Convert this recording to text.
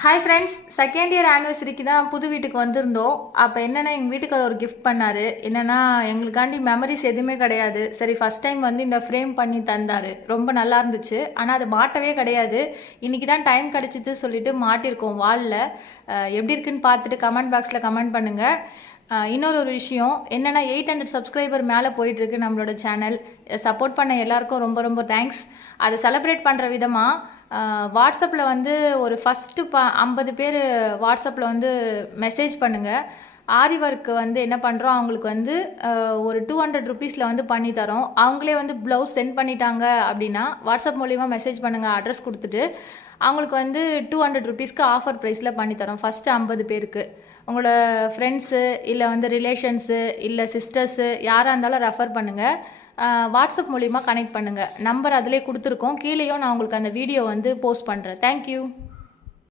Hi friends, second year ஆனிவர்சரிக்கு தான் புது வீட்டுக்கு வந்திருந்தோம். அப்போ என்னென்னா எங்கள் வீட்டுக்காரர் ஒரு கிஃப்ட் பண்ணார். என்னென்னா எங்களுக்காண்டி மெமரிஸ் எதுவுமே கிடையாது. சரி, ஃபஸ்ட் டைம் வந்து இந்த ஃப்ரேம் பண்ணி தந்தார். ரொம்ப நல்லா இருந்துச்சு. ஆனால் அது மாட்டவே கிடையாது. இன்றைக்கி தான் டைம் கிடச்சிது சொல்லிட்டு மாட்டியிருக்கோம் வாலில். எப்படி இருக்குன்னு பார்த்துட்டு கமெண்ட் பாக்ஸில் கமெண்ட் பண்ணுங்கள். இன்னொரு ஒரு விஷயம் என்னென்னா 800 சப்ஸ்கிரைபர் மேலே போயிட்டுருக்கு நம்மளோட சேனல். சப்போர்ட் பண்ண எல்லாருக்கும் ரொம்ப ரொம்ப தேங்க்ஸ். அதை செலிப்ரேட் பண்ணுற விதமாக வாட்ஸ்அப்பில் வந்து ஒரு ஃபஸ்ட்டு 50 பேர் வாட்ஸ்அப்பில் வந்து மெசேஜ் பண்ணுங்கள். ஆரி ஒர்க்கு வந்து என்ன பண்ணுறோம், அவங்களுக்கு வந்து ஒரு 200 ருபீஸில் வந்து பண்ணித்தரோம். அவங்களே வந்து ப்ளவுஸ் சென்ட் பண்ணிட்டாங்க அப்படின்னா வாட்ஸ்அப் மூலிமா மெசேஜ் பண்ணுங்கள், அட்ரஸ் கொடுத்துட்டு. அவங்களுக்கு வந்து 200 ருபீஸ்க்கு ஆஃபர் ப்ரைஸில் பண்ணித்தரோம் ஃபஸ்ட்டு 50 பேருக்கு. உங்களோட ஃப்ரெண்ட்ஸு இல்லை வந்து ரிலேஷன்ஸு இல்லை சிஸ்டர்ஸு யாராக இருந்தாலும் ரெஃபர் பண்ணுங்கள். வாட்ஸ்அப் மூலிமா கனெக்ட் பண்ணுங்கள். நம்பர் அதிலே கொடுத்துருக்கோம். கீழேயும் நான் உங்களுக்கு அந்த வீடியோ வந்து போஸ்ட் பண்ணுறேன். தேங்க்யூ.